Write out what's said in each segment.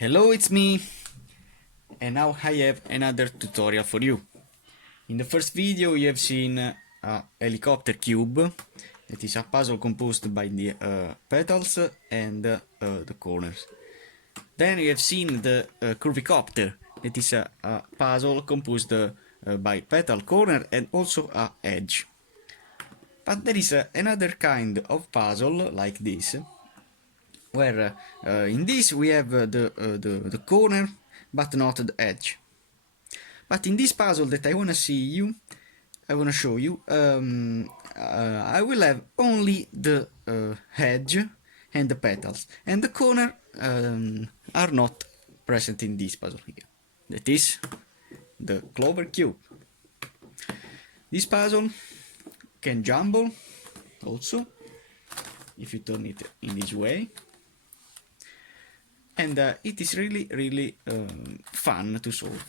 Hello, it's me, and now I have another tutorial for you. In the first video you have seen a helicopter cube, that is a puzzle composed by the petals and the corners. Then you have seen the curvy copter, that is a puzzle composed by petal, corner and also a edge. But there is another kind of puzzle like this, where in this we have the corner but not the edge. But in this puzzle that I wanna show you, I will have only the edge and the petals, and the corner are not present in this puzzle here. That is the Clover cube. This puzzle can jumble also if you turn it in this way, and it is really fun to solve.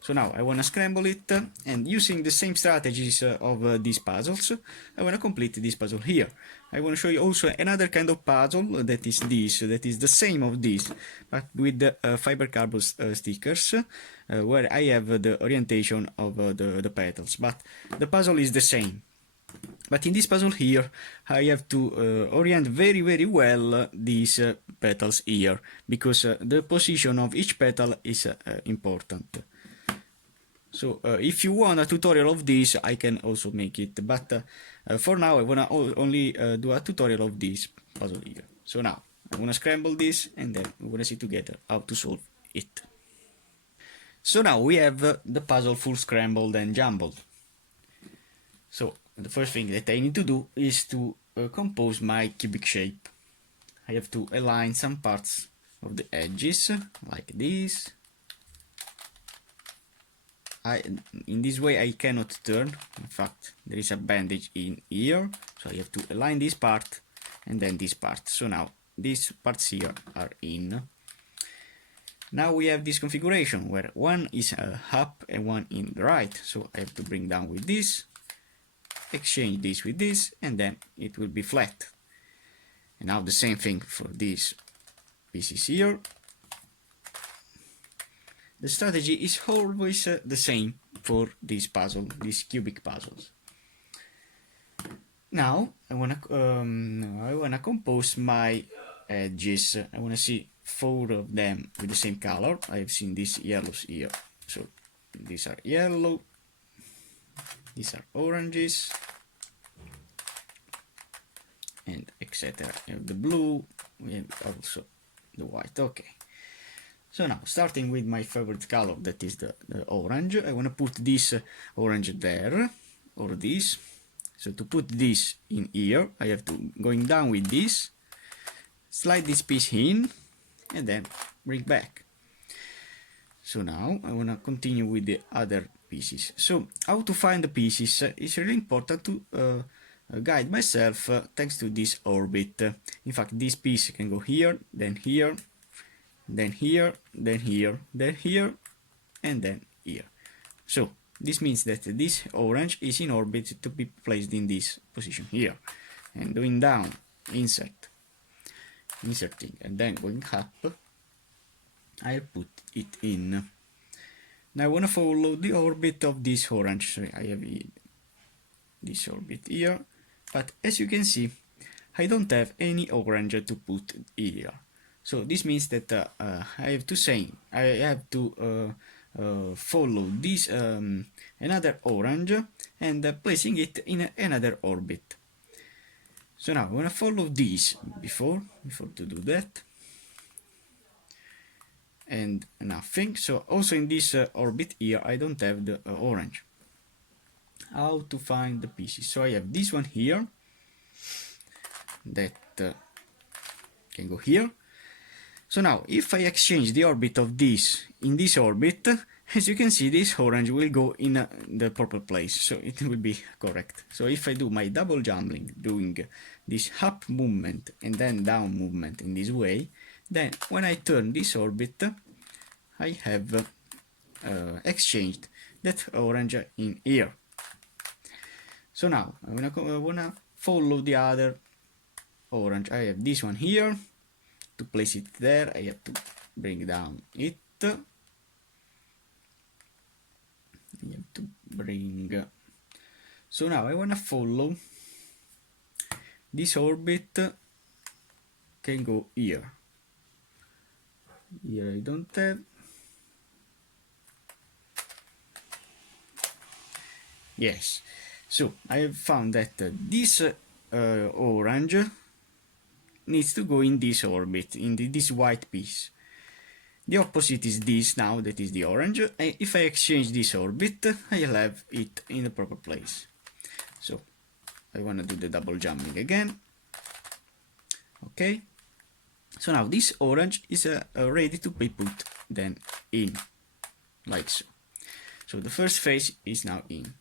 So now I want to scramble it, and using the same strategies of these puzzles, I want to complete this puzzle here. I want to show you also another kind of puzzle that is this, that is the same of this, but with the fiber carbon stickers, where I have the orientation of the petals, but the puzzle is the same. But in this puzzle here, I have to orient very well these petals here, because the position of each petal is important. So if you want a tutorial of this, I can also make it, but for now I wanna only do a tutorial of this puzzle here. So now I wanna scramble this, and then we're gonna see together how to solve it. So now we have the puzzle full scrambled and jumbled. So the first thing that I need to do is to compose my cubic shape. I have to align some parts of the edges like this. In this way I cannot turn, in fact there is a bandage in here, so I have to align this part and then this part. So now these parts here are in. Now we have this configuration where one is up and one in the right, so I have to bring down with this, exchange this with this, and then it will be flat. And now the same thing for these pieces here. The strategy is always the same for this puzzle, these cubic puzzles. Now I wanna compose my edges. I wanna see 4 of them with the same color. I have seen these yellows here, so these are yellow, these are oranges, and etc. We have the blue, we have also the white. Okay. So now, starting with my favorite color, that is the orange, I want to put this orange there, or this. So to put this in here, I have to going down with this, slide this piece in, and then bring back. So now I want to continue with the other pieces. So how to find the pieces is really important to guide myself thanks to this orbit. In fact, this piece can go here, then here, then here, then here, then here, and then here. So this means that this orange is in orbit to be placed in this position here. And going down, inserting, and then going up, I'll put it in. Now I want to follow the orbit of this orange. So I have this orbit here, but as you can see, I don't have any orange to put here. So this means that I have to follow this another orange and placing it in another orbit. So now I want to follow this before to do that, and nothing. So also in this orbit here I don't have the orange. How to find the pieces? So I have this one here that can go here. So now, if I exchange the orbit of this in this orbit, as you can see, this orange will go in the proper place, so it will be correct. So if I do my double jumbling, doing this up movement and then down movement in this way, then when I turn this orbit, I have exchanged that orange in here. So now, I wanna follow the other orange. I have this one here. To place it there, I have to bring down it. I have to bring. So now I wanna follow this orbit. Can go here. Here I don't have. Yes. So I have found that this orange needs to go in this orbit, in this white piece. The opposite is this now, that is the orange. If I exchange this orbit, I'll have it in the proper place. So I want to do the double jumping again. Okay. So now this orange is ready to be put then in, like so. So the first phase is now in.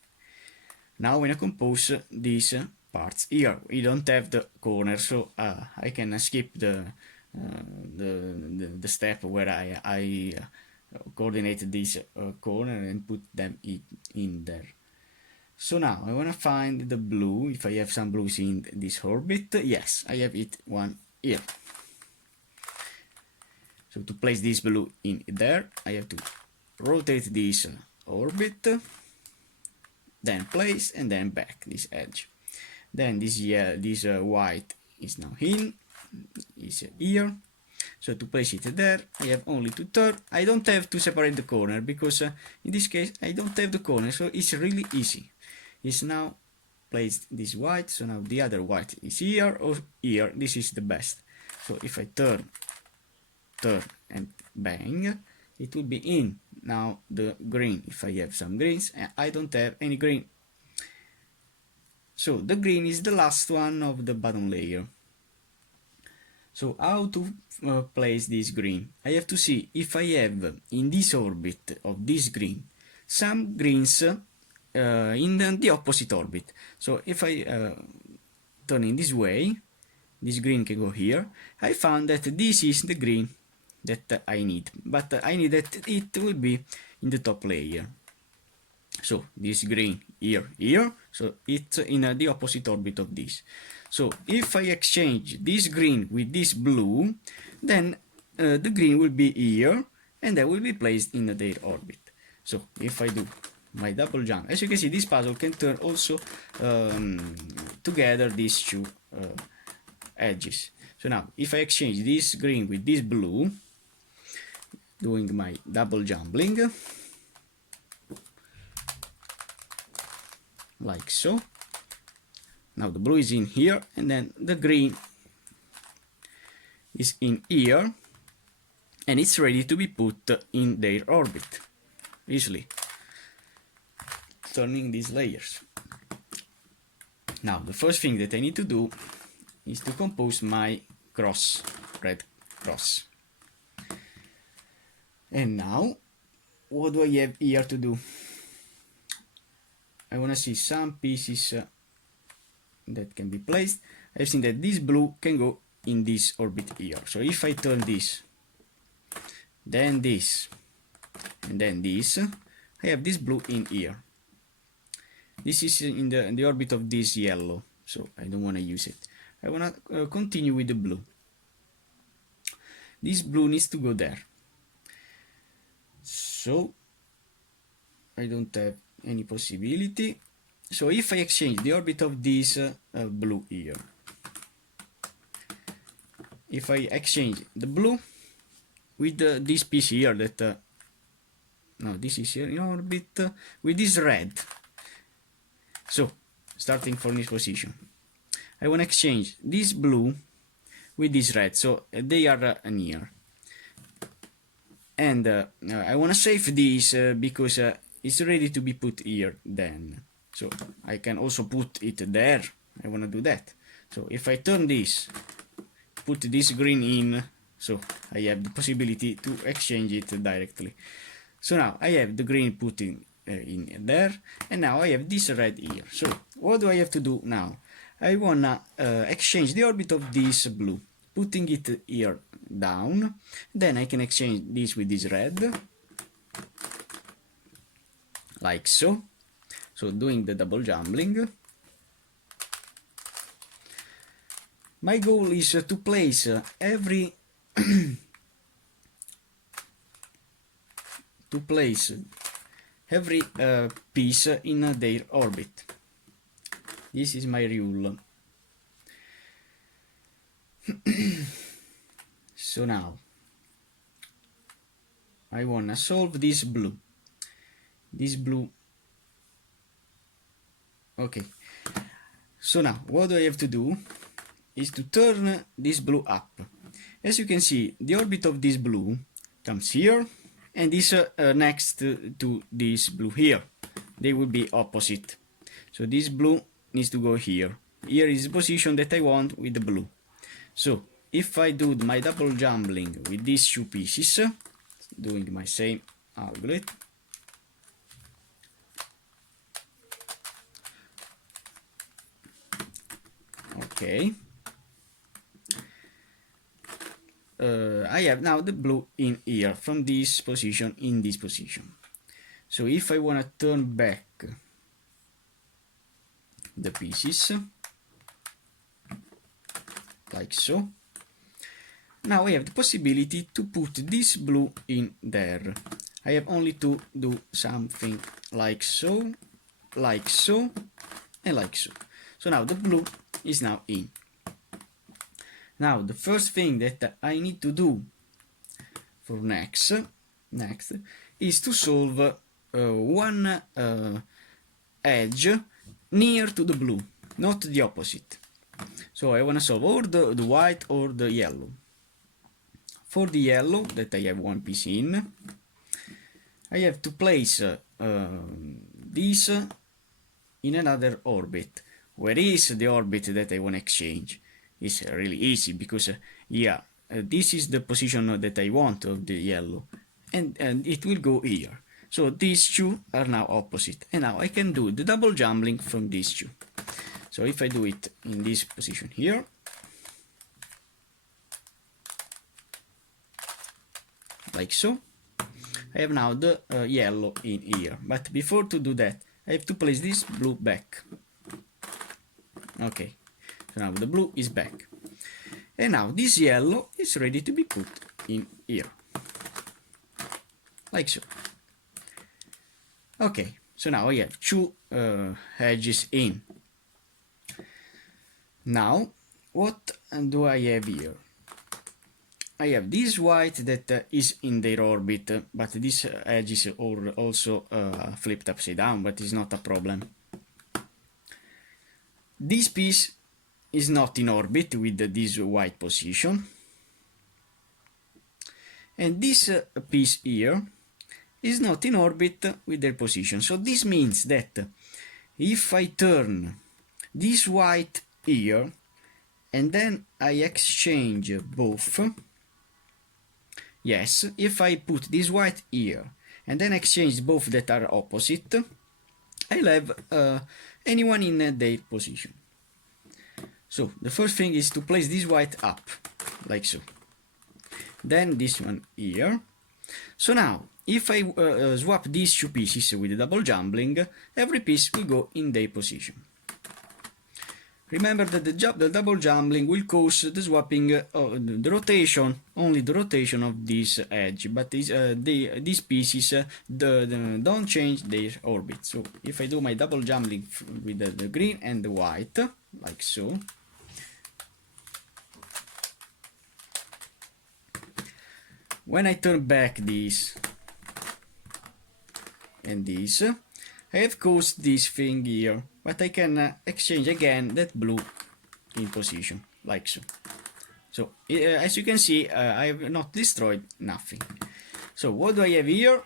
Now when I compose these parts here, we don't have the corner, so I can skip the step where I coordinate this corner and put them in there. So now I want to find the blue, if I have some blues in this orbit. Yes, I have it one here. So to place this blue in there, I have to rotate this orbit, then place and then back this edge. Then this white is now is here. So to place it there, I have only to turn. I don't have to separate the corner because in this case I don't have the corner, so it's really easy. It's now placed this white, so now the other white is here or here. This is the best. So if I turn and bang, it will be in. Now the green, if I have some greens, I don't have any green. So the green is the last one of the bottom layer. So how to place this green? I have to see if I have in this orbit of this green some greens in the opposite orbit. So if I turn in this way, this green can go here. I found that this is the green that I need, but I need that it will be in the top layer. So this green here, so it's in the opposite orbit of this. So if I exchange this green with this blue, then the green will be here and that will be placed in their orbit. So if I do my double jump, as you can see, this puzzle can turn also together these two edges. So now if I exchange this green with this blue, doing my double jumbling, like so. Now the blue is in here and then the green is in here and it's ready to be put in their orbit easily, turning these layers. Now the first thing that I need to do is to compose my red cross. And now what do I have here to do? I want to see some pieces that can be placed. I've seen that this blue can go in this orbit here. So if I turn this, then this, and then this, I have this blue in here. This is in the orbit of this yellow, so I don't want to use it. I want to continue with the blue. This blue needs to go there. So I don't have any possibility. So if I exchange the orbit of this blue here, if I exchange the blue with this piece here that no, this is here in orbit with this red. So starting from this position, I want to exchange this blue with this red, so they are near. And I want to save this because it's ready to be put here then. So I can also put it there. I want to do that. So if I turn this, put this green in, so I have the possibility to exchange it directly. So now I have the green put in there, and now I have this red here. So what do I have to do now? I wanna exchange the orbit of this blue, putting it here down. Then I can exchange this with this red, like so. So doing the double jumbling. My goal is to place every to place every piece in their orbit. This is my rule. So now I wanna solve this blue. Okay, so now what I have to do is to turn this blue up. As you can see, the orbit of this blue comes here and is next to this blue here. They will be opposite. So this blue needs to go here. Here is the position that I want with the blue. So if I do my double jumbling with these two pieces, doing my same algorithm, okay, I have now the blue in here from this position in this position. So if I want to turn back the pieces like so, now I have the possibility to put this blue in there. I have only to do something like so, and like so. So now the blue is now in. Now the first thing that I need to do for next is to solve one edge near to the blue, not the opposite. So I want to solve or the white or the yellow. For the yellow, that I have one piece in, I have to place this in another orbit. Where is the orbit that I want to exchange? It's really easy because this is the position that I want of the yellow, and it will go here. So these two are now opposite, and now I can do the double jumbling from these two. So if I do it in this position here, like so, I have now the yellow in here. But before to do that, I have to place this blue back. Okay, so now the blue is back. And now this yellow is ready to be put in here. Like so. Okay, so now I have two edges in. Now, what do I have here? I have this white that is in their orbit, but this edge is also flipped upside down, but it's not a problem. This piece is not in orbit with this white position, and this piece here is not in orbit with their position. So this means that if I turn this white here and then I exchange both, yes, if I put this white here and then exchange both that are opposite, I'll have anyone in their position. So the first thing is to place this white up, like so. Then this one here. So now, if I swap these two pieces with the double jumbling, every piece will go in their position. Remember that the double jumbling will cause the swapping, the rotation, only the rotation of this edge, but these pieces don't change their orbit. So if I do my double jumbling with the green and the white, like so, when I turn back this and this, I have caused this thing here, but I can exchange again that blue in position, like so. So, as you can see, I have not destroyed nothing. So, what do I have here?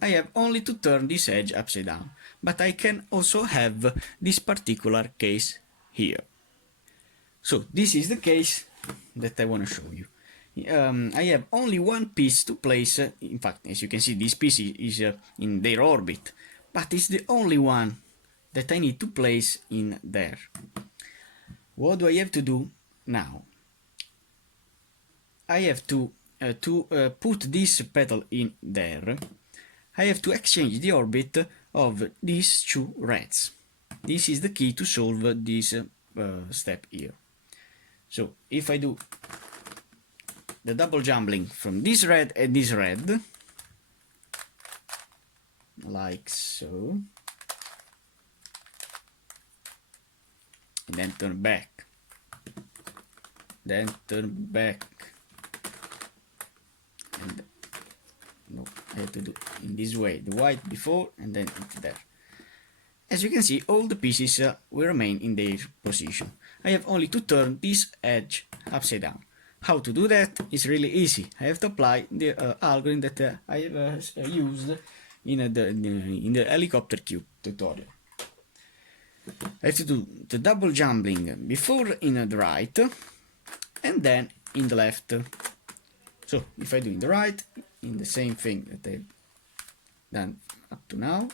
I have only to turn this edge upside down, but I can also have this particular case here. So, this is the case that I want to show you. I have only one piece to place. In fact, as you can see, this piece is in their orbit, but it's the only one that I need to place in there. What do I have to do now? I have to put this petal in there. I have to exchange the orbit of these two reds. This is the key to solve this step here. So if I do the double jumbling from this red and this red, like so, and then turn back, then turn back, and no, I have to do in this way, the white before and then it's there. As you can see, all the pieces will remain in their position. I have only to turn this edge upside down. How to do that is really easy. I have to apply the algorithm that I have used in the helicopter cube tutorial. I have to do the double jumbling before in the right and then in the left. So if I do in the right, in the same thing that I've done up to now,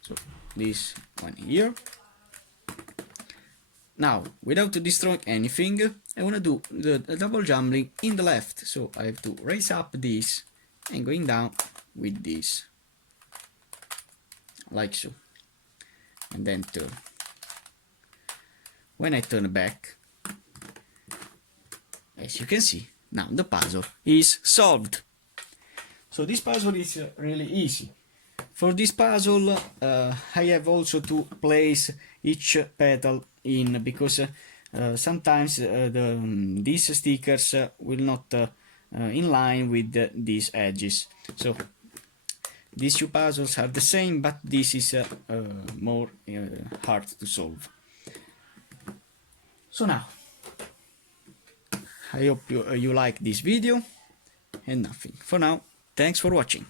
so this one here. Now, without destroying anything, I want to do the double jumbling in the left, so I have to raise up this and going down with this, like so, and then turn. When I turn back, as you can see, now the puzzle is solved. So this puzzle is really easy. For this puzzle, I have also to place each petal in, because sometimes these stickers will not in line with these edges. So these two puzzles are the same, but this is more hard to solve. So now, I hope you like this video, and nothing. For now, thanks for watching.